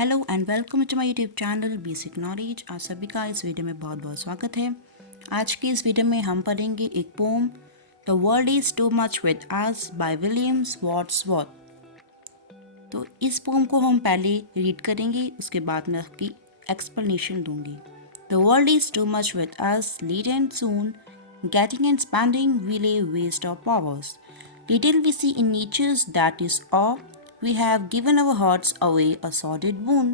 Hello and welcome to my YouTube channel basic knowledge. आप सभी का इस वीडियो में बहुत बहुत स्वागत है। आज की इस वीडियो में हम पढ़ेंगे एक poem the world is too much with us by Williams Wordsworth. तो इस पोम को हम पहले रीड करेंगे, उसके बाद मैं उसकी एक्सप्लेनेशन दूंगी। The world is too much with us late and soon getting and spending we lay waste our powers. Little we see in nature's that is awe, we have given our hearts away a sordid boon.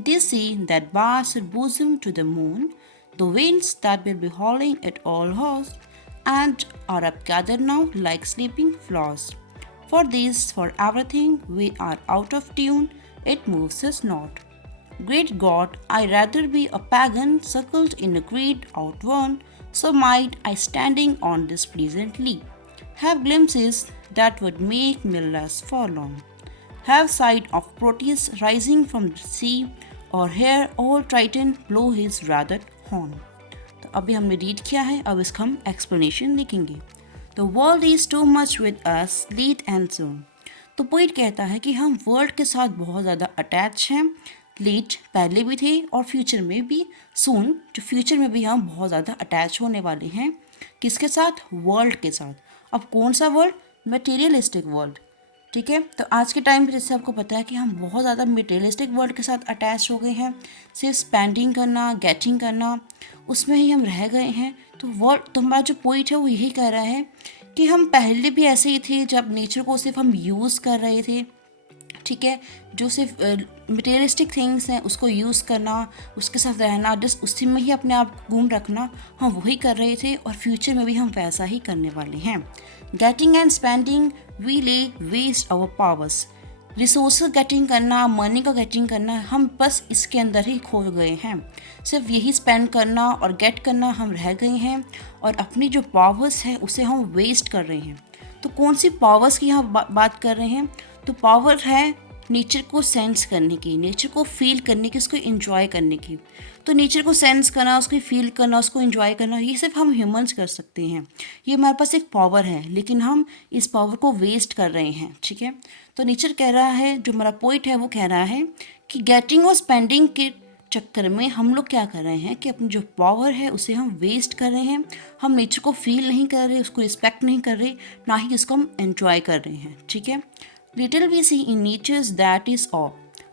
They say that bars her bosom to the moon, the winds that will be howling at all hours, and are up gathered now like sleeping flowers. For this, for everything, we are out of tune, it moves us not. Great God, I'd rather be a pagan suckled in a creed outworn, so might I standing on this pleasant lea have glimpses that would make me less forlorn. Have sight of Proteus rising from the sea, or hear old Triton blow his wrathered horn. तो अभी हमने read किया है, अब इसका हम explanation लिखेंगे। The world is too much with us late and soon. तो पोइट कहता है कि हम वर्ल्ड के साथ बहुत ज़्यादा अटैच हैं, लेट पहले भी थे और फ्यूचर में भी, सून जो फ्यूचर में भी हम बहुत ज़्यादा अटैच होने वाले हैं। किसके साथ? वर्ल्ड के साथ। अब कौन सा वर्ल्ड? Materialistic world. ठीक है, तो आज के टाइम पे जैसे आपको पता है कि हम बहुत ज़्यादा मटेरियलिस्टिक वर्ल्ड के साथ अटैच हो गए हैं। सिर्फ स्पेंडिंग करना, गेटिंग करना, उसमें ही हम रह गए हैं। तो वर्ल्ड, तो हमारा जो पॉइंट है वो यही कह रहा है कि हम पहले भी ऐसे ही थे, जब नेचर को सिर्फ हम यूज़ कर रहे थे। ठीक है, जो सिर्फ मटेरियलिस्टिक थिंग्स हैं उसको यूज़ करना, उसके साथ रहना, जस्ट उसी में ही अपने आप घूम रखना, हम वही कर रहे थे और फ्यूचर में भी हम वैसा ही करने वाले हैं। Getting and spending we lay waste our powers. Resource getting करना, मनी का गेटिंग करना, हम बस इसके अंदर ही खो गए हैं। सिर्फ यही स्पेंड करना और गेट करना हम रह गए हैं और अपनी जो पावर्स है उसे हम वेस्ट कर रहे हैं। तो कौन सी पावर्स की यहाँ बात कर रहे हैं? तो पावर है नेचर को सेंस करने की, नेचर को फील करने की, उसको एंजॉय करने की। तो नेचर को सेंस करना, उसको फील करना, उसको एंजॉय करना, ये सिर्फ हम ह्यूमंस कर सकते हैं। ये हमारे पास एक पावर है, लेकिन हम इस पावर को वेस्ट कर रहे हैं। ठीक है, तो नेचर कह रहा है, जो हमारा पॉइंट है वो कह रहा है कि गेटिंग और स्पेंडिंग के चक्कर में हम लोग क्या कर रहे हैं कि अपनी जो पावर है उसे हम वेस्ट कर रहे हैं। हम नेचर को फील नहीं कर रहे, उसको रिस्पेक्ट नहीं कर रहे, ना ही इसको हम एंजॉय कर रहे हैं। ठीक है, little we see in nature's that is all.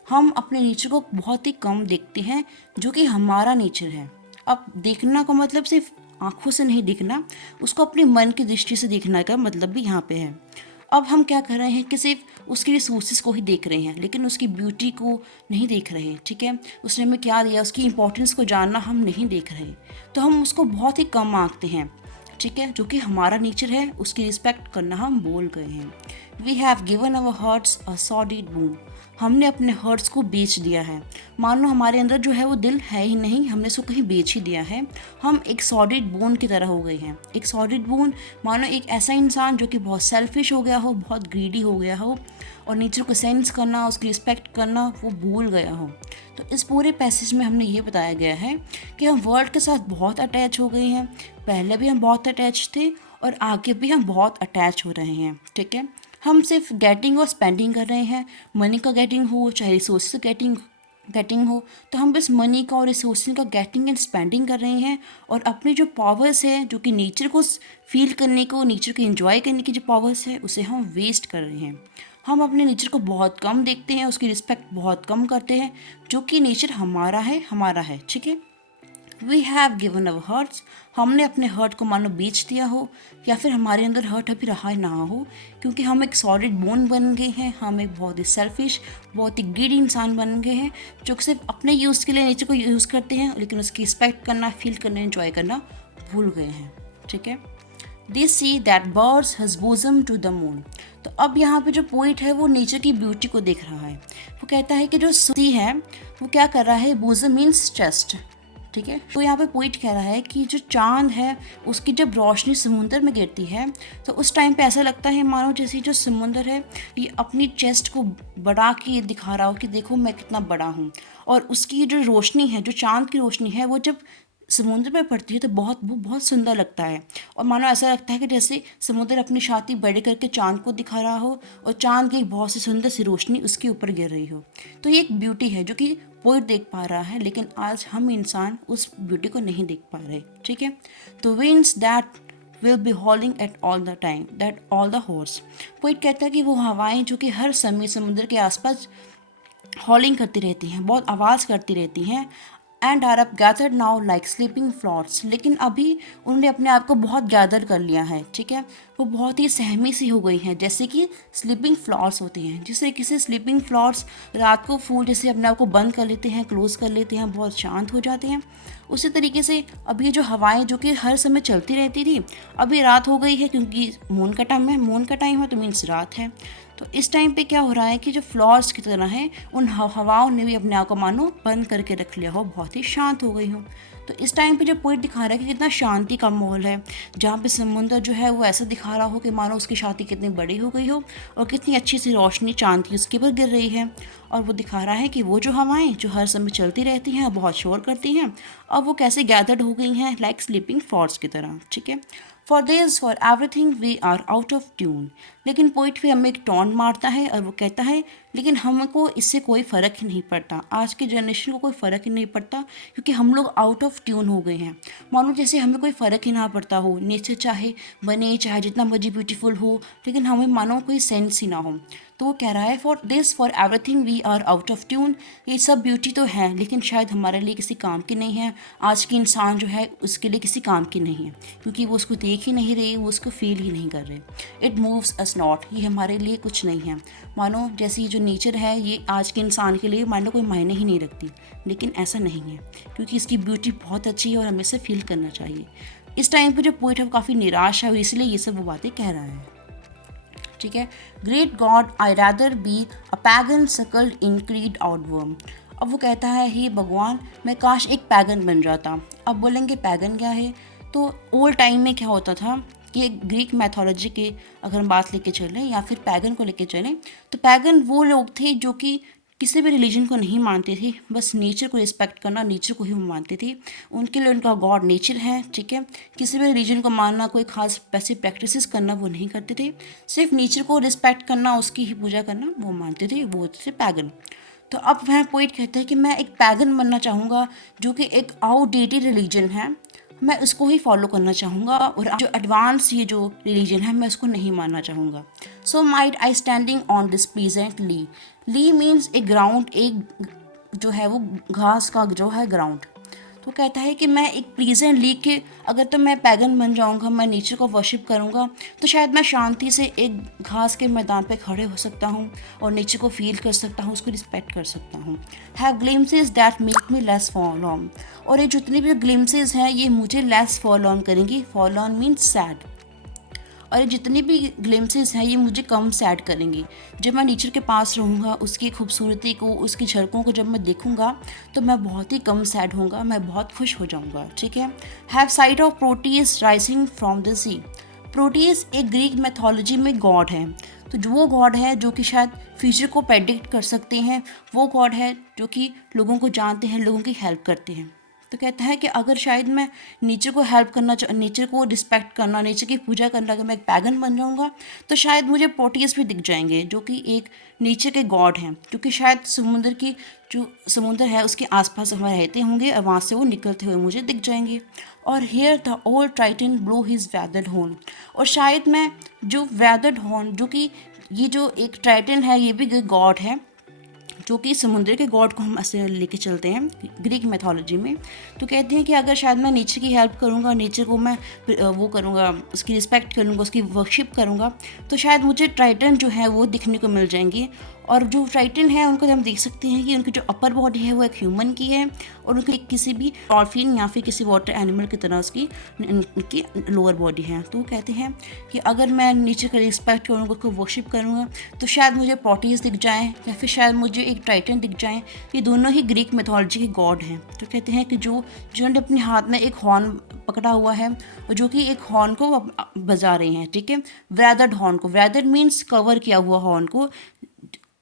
हम अपने नेचर को बहुत ही कम देखते हैं, जो कि हमारा नेचर है। अब देखना का मतलब सिर्फ आँखों से नहीं देखना, उसको अपने मन की दृष्टि से देखने का मतलब भी यहाँ पे है। अब हम क्या कर रहे हैं कि सिर्फ उसकी रिसोर्सेज को ही देख रहे हैं, लेकिन उसकी ब्यूटी को नहीं देख रहे। ठीक है, उसने हमें क्या दिया, उसकी इंपॉर्टेंस को जानना हम नहीं देख रहे, तो हम उसको बहुत ही कम आंकते हैं। ठीक है, जो कि हमारा नेचर है, उसकी रिस्पेक्ट करना हम भूल गए हैं। We have given our hearts a solid boon. हमने अपने हर्ट्स को बेच दिया है। मानो हमारे अंदर जो है वो दिल है ही नहीं, हमने उसको कहीं बेच ही दिया है। हम एक सॉलिड बोन की तरह हो गए हैं। एक सॉलिड बोन मानो एक ऐसा इंसान जो कि बहुत सेल्फिश हो गया हो, बहुत ग्रीडी हो गया हो और नेचर को सेंस करना, उसकी रिस्पेक्ट करना वो भूल गया हो। तो इस पूरे पैसेज में हमने ये बताया गया है कि हम वर्ल्ड के साथ बहुत अटैच हो गए हैं। पहले भी हम बहुत अटैच थे और आगे भी हम बहुत अटैच हो रहे हैं। ठीक है, हम सिर्फ गेटिंग और स्पेंडिंग कर रहे हैं। मनी का गेटिंग हो, चाहे रिसोर्स गेटिंग हो, तो हम बस मनी का और रिसोर्स का गेटिंग एंड स्पेंडिंग कर रहे हैं और अपनी जो पावर्स है, जो कि नेचर को फील करने को, नेचर को एंजॉय करने की जो पावर्स है, उसे हम वेस्ट कर रहे हैं। हम अपने नेचर को बहुत कम देखते हैं, उसकी रिस्पेक्ट बहुत कम करते हैं, जो कि नेचर हमारा है, हमारा है। ठीक है, we have given our hearts. हमने अपने हर्ट को मानो बेच दिया हो, या फिर हमारे अंदर हर्ट अभी रहा ना हो, क्योंकि हम एक सॉलिड बोन बन गए हैं। हम एक बहुत ही सेल्फिश, बहुत ही ग्रीडी इंसान बन गए हैं, जो कि सिर्फ अपने यूज़ के लिए नेचर को यूज़ करते हैं, लेकिन उसकी रिस्पेक्ट करना, फील करना, एंजॉय करना भूल गए हैं। ठीक है, दे सी दैट बर्ड्स हज बोजम टू द मून। तो अब यहाँ पे जो पोइट है वो नेचर की ब्यूटी को देख रहा है। वो कहता है कि जो सी है वो क्या कर रहा है, बोजम मीन्स चेस्ट। ठीक है, तो यहाँ पे पोइट कह रहा है कि जो चांद है उसकी जब रोशनी समुंदर में गिरती है, तो उस टाइम पे ऐसा लगता है मानो जैसे जो समुंदर है ये अपनी चेस्ट को बढ़ा के दिखा रहा हो कि देखो मैं कितना बड़ा हूँ। और उसकी जो रोशनी है, जो चांद की रोशनी है, वो जब समुद्र में पड़ती है तो वो बहुत सुंदर लगता है, और मानो ऐसा लगता है कि जैसे समुद्र अपनी छाती बड़ी करके चांद को दिखा रहा हो और चांद की एक बहुत सी सुंदर सी रोशनी उसके ऊपर गिर रही हो। तो ये एक ब्यूटी है जो कि पोइट देख पा रहा है, लेकिन आज हम इंसान उस ब्यूटी को नहीं देख पा रहे। ठीक है, तो winds that will be howling at all the time, that all the horse। Poet कहता है कि वो हवाएं जो कि हर समय समुद्र के आसपास हॉलिंग करती रहती हैं, बहुत आवाज़ करती रहती हैं, and are up gathered now like sleeping flowers. लेकिन अभी उन्होंने अपने आप को बहुत गैदर कर लिया है। ठीक है, वो बहुत ही सहमी सी हो गई हैं, जैसे कि स्लीपिंग फ्लॉट्स होते हैं, जिससे किसी स्लीपिंग फ्लॉट्स रात को फूल जैसे अपने आप को बंद कर लेते हैं, क्लोज कर लेते हैं, बहुत शांत हो जाते हैं। उसी तरीके से अब ये जो हवाएं जो कि हर समय चलती रहती थी, अभी रात हो गई है, क्योंकि मून का टाइम है, मून का टाइम है तो मीन्स रात है। तो इस टाइम पे क्या हो रहा है कि जो फ्लॉर्स की तरह है, उन हवाओं ने भी अपने आप को मानो बंद करके रख लिया हो, बहुत ही शांत हो गई हो। तो इस टाइम पे जो पोइट दिखा रहा है कि कितना शांति का माहौल है, जहाँ पे समुंदर जो है वो ऐसा दिखा रहा हो कि मानो उसकी छाती कितनी बड़ी हो गई हो और कितनी अच्छी सी रोशनी चांद की उसके ऊपर गिर रही है। और वो दिखा रहा है कि वो जो हवाएं जो हर समय चलती रहती हैं, बहुत शोर करती हैं, और वो कैसे गैदर्ड हो गई हैं लाइक स्लीपिंग फॉर्स की तरह। ठीक है, for this for everything we are out of tune. लेकिन पोइट भी हमें एक टॉन्ट मारता है और वो कहता है लेकिन हमको इससे कोई फ़र्क ही नहीं पड़ता, आज के जनरेशन को कोई फ़र्क ही नहीं पड़ता, क्योंकि हम लोग आउट ऑफ ट्यून हो गए हैं। मानो जैसे हमें कोई फ़र्क ही ना पड़ता हो, नेचर चाहे बने चाहे जितना मर्जी ब्यूटीफुल हो, लेकिन हमें मानो कोई सेंस ही ना हो। तो वो कह रहा है for this for everything we are out of tune. ये सब ब्यूटी तो है लेकिन शायद हमारे लिए किसी काम की नहीं है। आज की इंसान जो है उसके लिए किसी काम की नहीं है, क्योंकि वो उसको देख ही नहीं रहे, वो उसको फील ही नहीं कर रहे। इट मूव्स अस नॉट, ये हमारे लिए कुछ नहीं है। मानो जैसे ये जो नेचर है ये आज के इंसान के लिए मानो कोई मायने ही नहीं रखती, लेकिन ऐसा नहीं है, क्योंकि इसकी ब्यूटी बहुत अच्छी है और हमें इसे फील करना चाहिए। इस टाइम पे जो पोइट है वो काफ़ी निराश है और इसलिए ये सब वो बातें कह रहा है। ठीक है, great God I rather be a pagan suckled in creed outworn. अब वो कहता है हे भगवान, मैं काश एक पैगन बन जाता। अब बोलेंगे पैगन क्या है, तो ओल्ड टाइम में क्या होता था कि ग्रीक मैथोलॉजी के अगर हम बात लेके चलें या फिर पैगन को लेके चलें, तो पैगन वो लोग थे जो कि किसी भी रिलीजन को नहीं मानते थे, बस नेचर को रिस्पेक्ट करना, नेचर को ही वो मानते थे। उनके लिए उनका गॉड नेचर है। ठीक है, किसी भी रिलीजन को मानना, कोई खास वैसे प्रैक्टिसेस करना वो नहीं करते थे, सिर्फ नेचर को रिस्पेक्ट करना, उसकी ही पूजा करना वो मानते थे, वो थे पैगन। तो अब वह पोइट कहते हैं कि मैं एक पैगन बनना चाहूँगा जो कि एक आउटडेटेड रिलीजन है, मैं उसको ही फॉलो करना चाहूँगा, और जो एडवांस ये जो रिलीजन है मैं उसको नहीं मानना चाहूँगा। So might I standing on this pleasant lea. Lea means a ground, एक जो है वो घास का जो है ग्राउंड। तो कहता है कि मैं एक प्लीजेंट ली के अगर तो मैं पैगन बन जाऊंगा, मैं नेचर को वर्शिप करूंगा, तो शायद मैं शांति से एक घास के मैदान पे खड़े हो सकता हूँ और नेचर को फील कर सकता हूँ, उसको रिस्पेक्ट कर सकता हूँ। Have glimpses that make me less forlorn. और ये जितनी भी ग्लिम्सेस हैं ये मुझे लेस फॉरलॉर्न करेंगी। फॉरलॉर्न मीन्स सैड। और ये जितनी भी ग्लिम्सेस हैं ये मुझे कम सैड करेंगी। जब मैं नेचर के पास रहूँगा, उसकी खूबसूरती को, उसकी झलकों को जब मैं देखूँगा तो मैं बहुत ही कम सैड होऊंगा, मैं बहुत खुश हो जाऊँगा। ठीक है, have sight of Proteus rising from the sea. Proteus एक ग्रीक मैथोलॉजी में गॉड है, तो जो वो गॉड है जो कि शायद फ्यूचर को प्रेडिक्ट कर सकते हैं, वो गॉड है जो कि लोगों को जानते हैं, लोगों की हेल्प करते हैं। तो कहता है कि अगर शायद मैं नेचर को हेल्प करना, नेचर को रिस्पेक्ट करना, नेचर की पूजा करना, अगर मैं एक पैगन बन जाऊंगा तो शायद मुझे प्रोटियस भी दिख जाएंगे जो कि एक नेचर के गॉड हैं, क्योंकि शायद समुद्र की जो समुद्र है उसके आसपास हम रहते होंगे और वहाँ से वो निकलते हुए मुझे दिख जाएंगे। और hear the old Triton blow his wreathed horn. और शायद मैं जो वेदर्ड हॉर्न, जो कि ये जो एक ट्राइटन है ये भी गॉड है, जो कि समुद्र के गॉड को हम ऐसे लेके चलते हैं ग्रीक मैथोलॉजी में। तो कहते हैं कि अगर शायद मैं नेचर की हेल्प करूँगा, नेचर को मैं वो करूँगा, उसकी रिस्पेक्ट करूँगा, उसकी वर्शिप करूँगा, तो शायद मुझे ट्राइटन जो है वो दिखने को मिल जाएंगे। और जो ट्राइटन है उनको हम देख सकते हैं कि उनकी जो अपर बॉडी है वो एक ह्यूमन की है, और उनकी किसी भी डॉल्फिन या फिर किसी वाटर एनिमल की तरह उसकी उनकी लोअर बॉडी है। तो वो कहते हैं कि अगर मैं नेचर का रिस्पेक्ट करूँगा, उसको वर्शिप करूँगा, तो शायद मुझे प्रोटीज दिख जाएँ या फिर शायद मुझे एक ट्राइटन दिख जाएँ। ये दोनों ही ग्रीक मैथोलॉजी के गॉड हैं। तो कहते हैं कि जिन्होंने अपने हाथ में एक हॉर्न पकड़ा हुआ है और जो कि एक हॉर्न को बजा रहे हैं। ठीक है, वेदर्ड हॉर्न को, वेदर्ड मीन्स कवर किया हुआ हॉर्न को,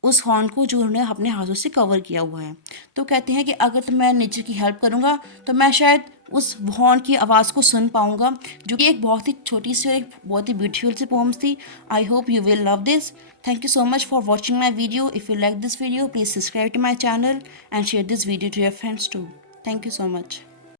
उस हॉर्न को जो उन्होंने अपने हाथों से कवर किया हुआ है। तो कहते हैं कि अगर तो मैं नेचर की हेल्प करूँगा तो मैं शायद उस हॉर्न की आवाज़ को सुन पाऊँगा, जो कि एक बहुत ही छोटी सी और एक बहुत ही ब्यूटीफुल सी पोम्स थी. I hope you will love this. Thank you so much for watching my video. If you like this video, please subscribe to my channel and share this video to your friends too. Thank you so much.